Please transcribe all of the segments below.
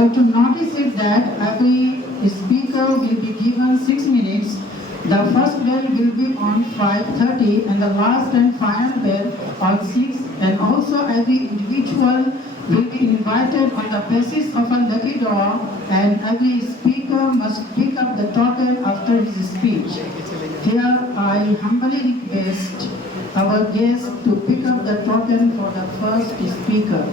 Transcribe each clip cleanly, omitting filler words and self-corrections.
have to notice it that every speaker will be given 6 minutes. The first bell will be on 5:30 and the last and final bell on 6, and also every individual will be invited on the basis of a lucky draw, and every speaker must pick up the token after his speech. Here I humbly request our guests to pick up the token for the first speaker.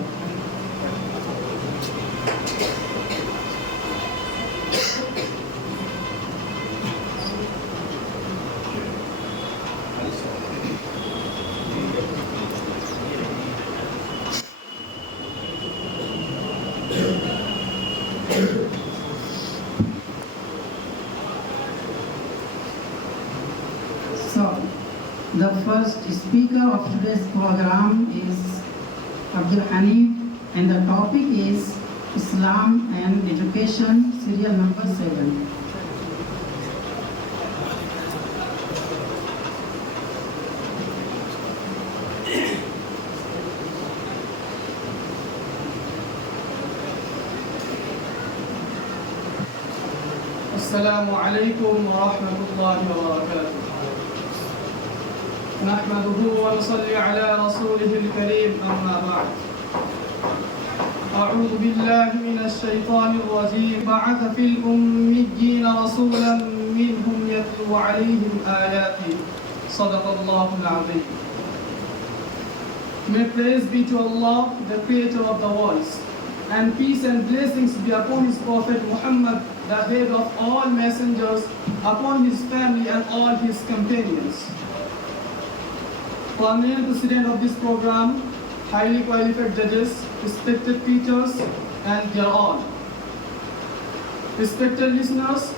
The first speaker of today's program is Abdul Hanif, and the topic is Islam and Education, serial number 7. Assalamu alaikum wa rahmatullahi wa barakatuh. نحمده ونصلي على رسوله الكريم أما بعد. أعوذ بالله من الشيطان الرجيم. بعث في الأميين رسولا منهم يتلو عليهم آياته. صدق الله العظيم. May praise be to Allah, the creator of the worlds, and peace and blessings be upon his prophet Muhammad, the head of all messengers, upon his family and all his companions. Prominent president of this program, highly qualified judges, respected teachers, and dear all. Respected listeners,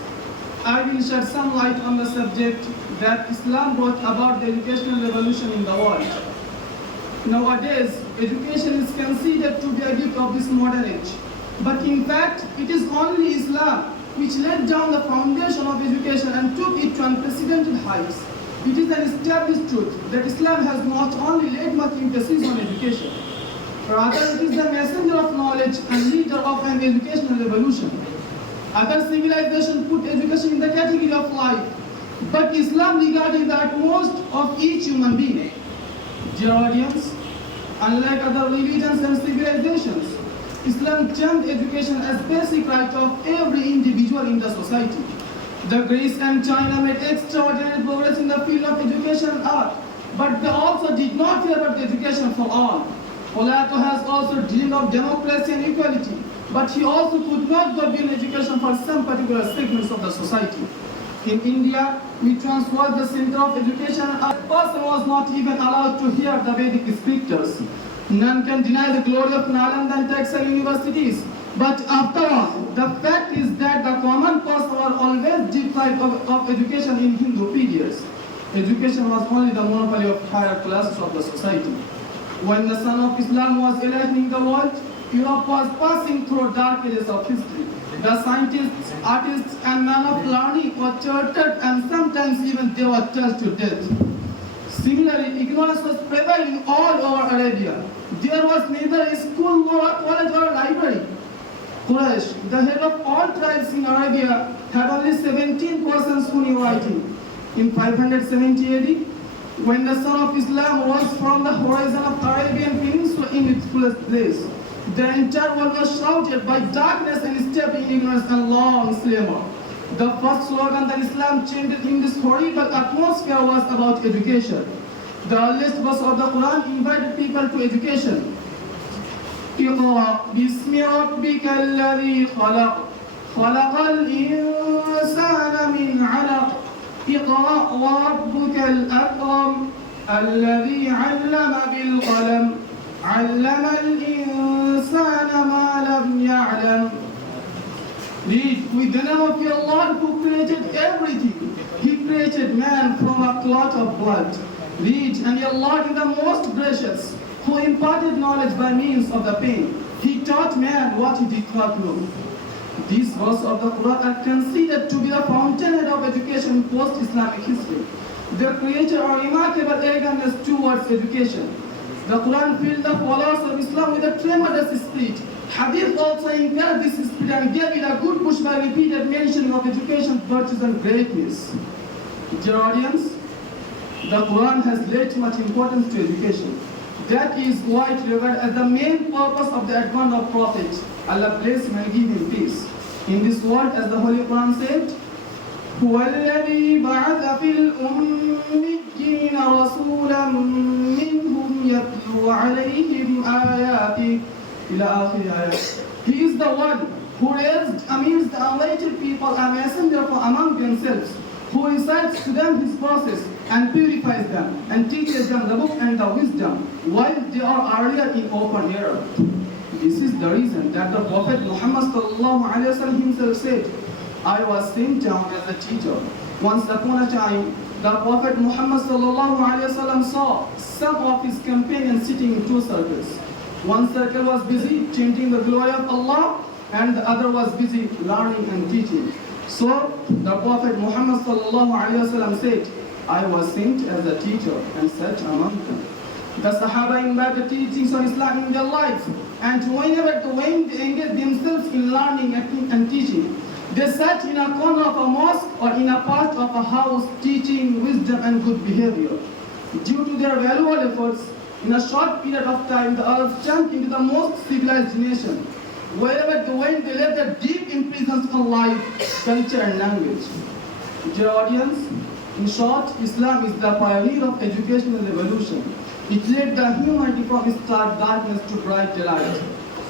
I will shed some light on the subject that Islam brought about the educational revolution in the world. Nowadays, education is considered to be a gift of this modern age. But in fact, it is only Islam which laid down the foundation of education and took it to unprecedented heights. It is an established truth that Islam has not only laid much emphasis on education, rather it is the messenger of knowledge and leader of an educational revolution. Other civilizations put education in the category of life, but Islam regarded the utmost of each human being. Dear audience, unlike other religions and civilizations, Islam termed education as basic right of every individual in the society. The Greece and China made extraordinary progress in the field of education and art, but they also did not care about education for all. Plato has also dreamed of democracy and equality, but he also could not go beyond education for some particular segments of the society. In India, which once was the center of education, a person was not even allowed to hear the Vedic scriptures. None can deny the glory of Nalanda and Texas universities. But after all, the fact is that the common person were always deprived of education in Hindu periods. Education was only the monopoly of higher classes of the society. When the sun of Islam was enlightening the world, Europe was passing through dark ages of history. The scientists, artists, and men of learning were tortured, and sometimes even they were touched to death. Similarly, ignorance was prevailing all over Arabia. There was neither a school nor a college or a library. Quraysh, the head of all tribes in Arabia, had only 17 persons who knew writing. In 570 AD, when the sun of Islam rose from the horizon of Arabian Peninsula in its fullest blaze, the entire world was shrouded by darkness and steeped in ignorance and long slumber. The first slogan that Islam chanted in this horrible atmosphere was about education. The earliest verse of the Quran invited people to education. اقرأ باسم ربك الذي خلق خلق الإنسان من علق اقرأ وربك الأكرم الذي علم بالقلم علم الإنسان ما لم يعلم. Read, with the name of your Lord who created everything. He created man from a clot of blood. Read, and your Lord is the most gracious, who imparted knowledge by means of the pen. He taught man what he did not know. These verses of the Quran are considered to be the fountainhead of education in post-Islamic history. They created a remarkable eagerness towards education. The Quran filled the followers of Islam with a tremendous spirit. Hadith also encouraged this spirit and gave it a good push by repeated mention of education, virtues and greatness. Dear audience, the Quran has laid much importance to education. That is why it regarded as the main purpose of the advent of Prophet. Allah bless him and give him peace. In this world, as the Holy Quran said, هو الذي بعث في الأميين رسولا منهم يتلو عليهم آياته إلى آخر آيات. He is the one who raised amidst the unlettered people a messenger from among themselves, who recites to them his verses and purifies them and teaches them the book and the wisdom, while they are earlier in open error. This is the reason that the Prophet Muhammad himself said, I was sent down as a teacher. Once upon a time, the Prophet Muhammad saw some of his companions sitting in two circles. One circle was busy chanting the glory of Allah, and the other was busy learning and teaching. So the Prophet Muhammad said, I was sent as a teacher and sat among them. The Sahaba imbibed the teachings of Islam in their lives, and whenever they engaged themselves in learning and teaching, they sat in a corner of a mosque or in a part of a house teaching wisdom and good behavior. Due to their valuable efforts, in a short period of time, the Arabs turned into the most civilized nation. Wherever they went, they left a deep impressions on life, culture and language. Dear audience, in short, Islam is the pioneer of educational revolution. It led the humanity from its darkness to bright daylight.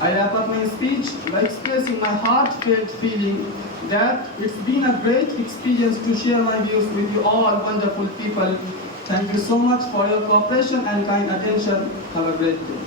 I wrap up my speech by expressing my heartfelt feeling that it's been a great experience to share my views with you all wonderful people. Thank you so much for your cooperation and kind attention. Have a great day.